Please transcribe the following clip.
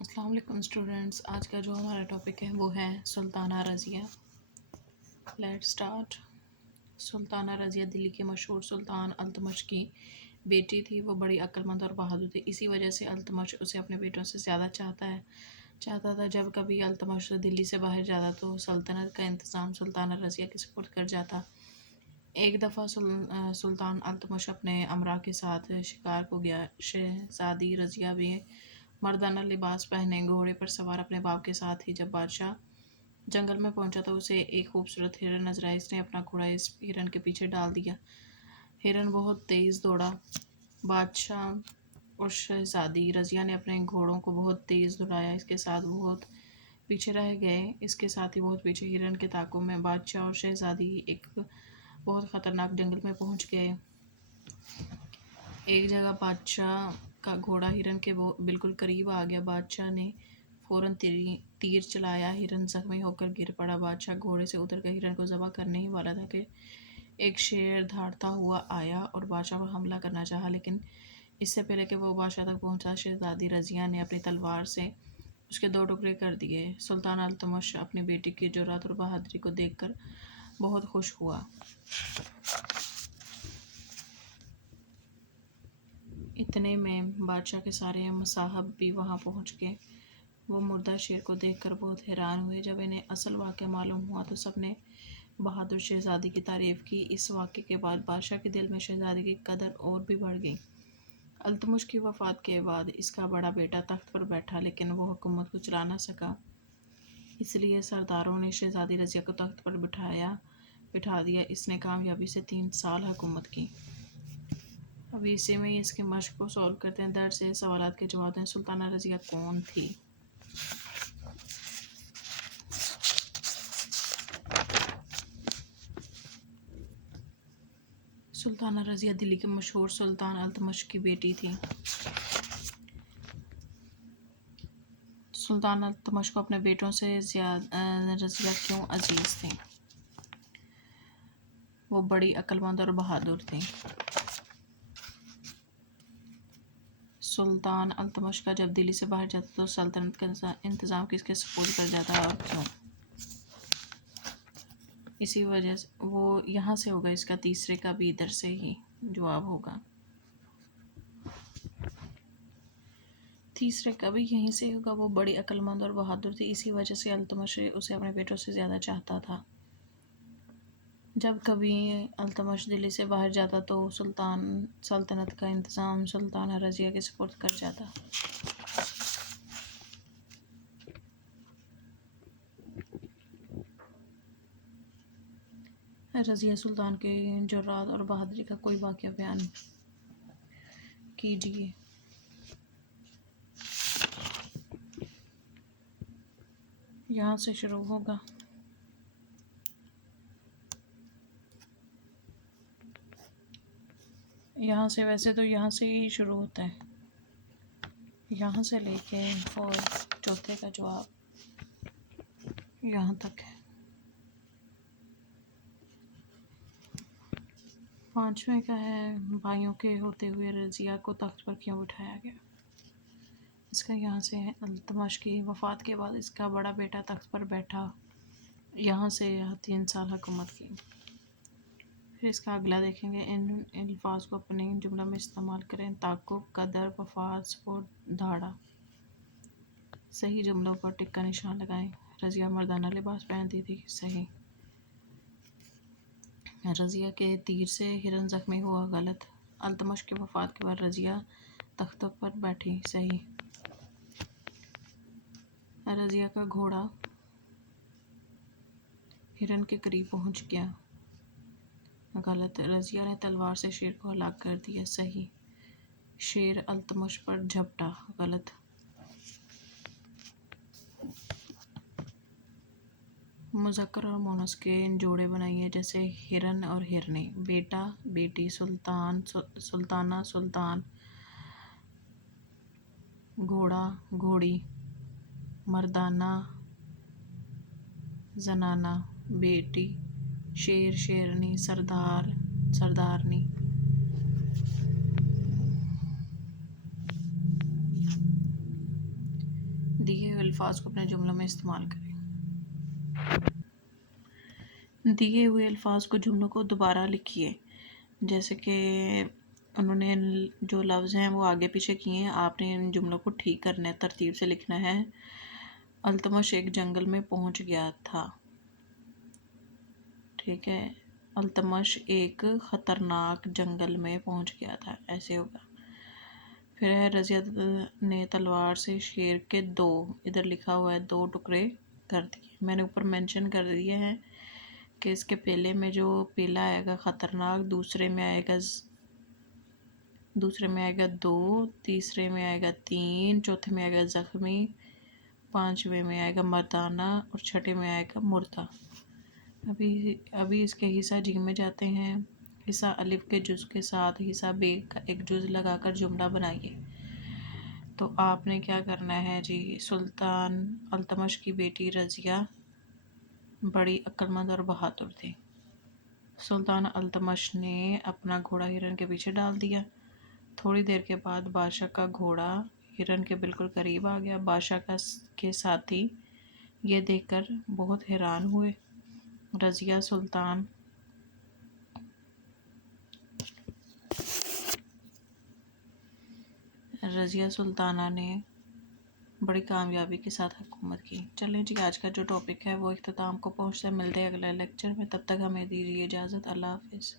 السلام علیکم اسٹوڈنٹس، آج کا جو ہمارا ٹاپک ہے وہ ہے سلطانہ رضیہ۔ Let start. سلطانہ رضیہ دلی کے مشہور سلطان التمش کی بیٹی تھی۔ وہ بڑی عقل مند اور بہادر تھی، اسی وجہ سے التمش اسے اپنے بیٹوں سے زیادہ چاہتا تھا۔ جب کبھی التمش دلی سے باہر جاتا تو سلطنت کا انتظام سلطانہ رضیہ کے سپرد کر جاتا۔ ایک دفعہ سلطان التمش اپنے امراء کے ساتھ شکار کو گیا۔ شہزادی رضیہ بھی مردانہ لباس پہنے گھوڑے پر سوار اپنے باپ کے ساتھ ہی جب بادشاہ جنگل میں پہنچا تو اسے ایک خوبصورت ہرن نظر آیا۔ اس نے اپنا گھوڑا اس ہرن کے پیچھے ڈال دیا۔ ہرن بہت تیز دوڑا۔ بادشاہ اور شہزادی رضیہ نے اپنے گھوڑوں کو بہت تیز دوڑایا، اس کے ساتھ بہت پیچھے رہ گئے۔ اس کے ساتھ ہی بہت پیچھے ہرن کے طاقوں میں بادشاہ اور شہزادی ایک بہت خطرناک جنگل میں پہنچ گئے۔ ایک جگہ بادشاہ کا گھوڑا ہرن کے بالکل قریب آ گیا۔ بادشاہ نے فوراً تیر چلایا، ہرن زخمی ہو کر گر پڑا۔ بادشاہ گھوڑے سے اتر کر ہرن کو ذبح کرنے ہی والا تھا کہ ایک شیر دھاڑتا ہوا آیا اور بادشاہ پر حملہ کرنا چاہا، لیکن اس سے پہلے کہ وہ بادشاہ تک پہنچا، شہزادی رضیہ نے اپنی تلوار سے اس کے 2 ٹکڑے کر دیے۔ سلطان التمش اپنی بیٹی کی جرأت اور بہادری کو دیکھ کر بہت خوش ہوا۔ اتنے میں بادشاہ کے سارے مصاحب بھی وہاں پہنچ گئے۔ وہ مردہ شیر کو دیکھ کر بہت حیران ہوئے۔ جب انہیں اصل واقعہ معلوم ہوا تو سب نے بہادر شہزادی کی تعریف کی۔ اس واقعے کے بعد بادشاہ کے دل میں شہزادی کی قدر اور بھی بڑھ گئی۔ التمش کی وفات کے بعد اس کا بڑا بیٹا تخت پر بیٹھا، لیکن وہ حکومت کو چلا نہ سکا۔ اس لیے سرداروں نے شہزادی رضیہ کو تخت پر بٹھا دیا۔ اس نے کامیابی سے 3 سال حکومت کی۔ ابھی اسی میں اس کی مشق کو سالو کرتے ہیں۔ درج ذیل سوالات کے جواب دیں۔ سلطانہ رضیہ کون تھی؟ سلطانہ رضیہ دلی کے مشہور سلطان التمش کی بیٹی تھی۔ سلطان التمش کو اپنے بیٹوں سے رضیہ کیوں عزیز تھی؟ وہ بڑی عقل مند اور بہادر تھی۔ سلطان التمش کا جب دلی سے باہر جاتا تو سلطنت کا انتظام کس کے سپرد کر جاتا اور کیوں؟ اسی وجہ سے وہ یہاں سے ہوگا، اس کا تیسرے کا بھی ادھر سے ہی جواب ہوگا۔ تیسرے کا بھی یہیں سے ہوگا۔ وہ بڑی عقل مند اور بہادر تھی، اسی وجہ سے التمش اسے اپنے بیٹوں سے زیادہ چاہتا تھا۔ جب کبھی التمش دلی سے باہر جاتا تو سلطنت کا انتظام سلطانہ رضیہ کے سپرد کر جاتا۔ رضیہ سلطان کے جرأت اور بہادری کا کوئی واقعہ بیان کیجیے۔ یہاں سے شروع ہوگا۔ یہاں سے ویسے تو یہاں سے ہی شروع ہوتا ہے، یہاں سے لے کے اور چوتھے کا جواب یہاں تک ہے۔ 5ویں کا ہے بھائیوں کے ہوتے ہوئے رضیہ کو تخت پر کیوں بٹھایا گیا؟ اس کا یہاں سے ہے التمش کی وفات کے بعد اس کا بڑا بیٹا تخت پر بیٹھا، یہاں سے 3 سال حکومت کی۔ پھر اس کا اگلا دیکھیں گے۔ ان الفاظ کو اپنے جملہ میں استعمال کریں۔ تعاقب، قدر، وفات، سپرد، دھاڑا۔ صحیح جملوں پر ٹک کا نشان لگائیں۔ رضیہ مردانہ لباس پہنتی تھی، صحیح۔ رضیہ کے تیر سے ہرن زخمی ہوا، غلط۔ التمش کی وفات کے بعد رضیہ تخت پر بیٹھی، صحیح۔ رضیہ کا گھوڑا ہرن کے قریب پہنچ گیا، غلط۔ رضیہ نے تلوار سے شیر کو ہلاک کر دیا، صحیح۔ شیر التمش پر جھپٹا، غلط۔ مذکر اور مؤنث کے جوڑے بنائیے، جیسے ہرن اور ہرنی، بیٹا، بیٹی، سلطان، سلطانہ، سلطان، گھوڑا، گھوڑی، مردانہ، زنانہ، بیٹی، شیر، شیرنی، سردار، سردارنی۔ دیے ہوئے الفاظ کو اپنے جملوں میں استعمال کریں۔ دیے ہوئے الفاظ کو جملوں کو دوبارہ لکھیے، جیسے کہ انہوں نے جو لفظ ہیں وہ آگے پیچھے کیے ہیں، آپ نے ان جملوں کو ٹھیک کرنا ہے، ترتیب سے لکھنا ہے۔ التمش ایک جنگل میں پہنچ گیا تھا، ٹھیک ہے، التمش ایک خطرناک جنگل میں پہنچ گیا تھا، ایسے ہوگا۔ پھر ہے رضیہ نے تلوار سے شیر کے ادھر لکھا ہوا ہے 2 ٹکڑے کر دیے۔ میں نے اوپر مینشن کر دیا ہے کہ اس کے پہلے میں جو پہلا آئے گا خطرناک، دوسرے میں آئے گا 2، تیسرے میں آئے گا 3، چوتھے میں آئے گا زخمی، 5ویں میں آئے گا مردانہ اور 6 میں آئے گا مردہ۔ ابھی اس کے حصہ جی میں جاتے ہیں۔ حصہ الف کے جز کے ساتھ حصہ بے کا ایک جز لگا کر جملہ بنائیے۔ تو آپ نے کیا کرنا ہے جی، سلطان التمش کی بیٹی رضیہ بڑی عقلمند اور بہادر تھی۔ سلطان التمش نے اپنا گھوڑا ہرن کے پیچھے ڈال دیا۔ تھوڑی دیر کے بعد بادشاہ کا گھوڑا ہرن کے بالکل قریب آ گیا۔ بادشاہ کے ساتھی یہ دیکھ کر بہت حیران ہوئے۔ رضیہ سلطانہ نے بڑی کامیابی کے ساتھ حکومت کی۔ چلیں جی، آج کا جو ٹاپک ہے وہ اختتام کو پہنچتا ہے۔ ملتے ہیں اگلے لیکچر میں، تب تک ہمیں دیجیے اجازت۔ اللہ حافظ۔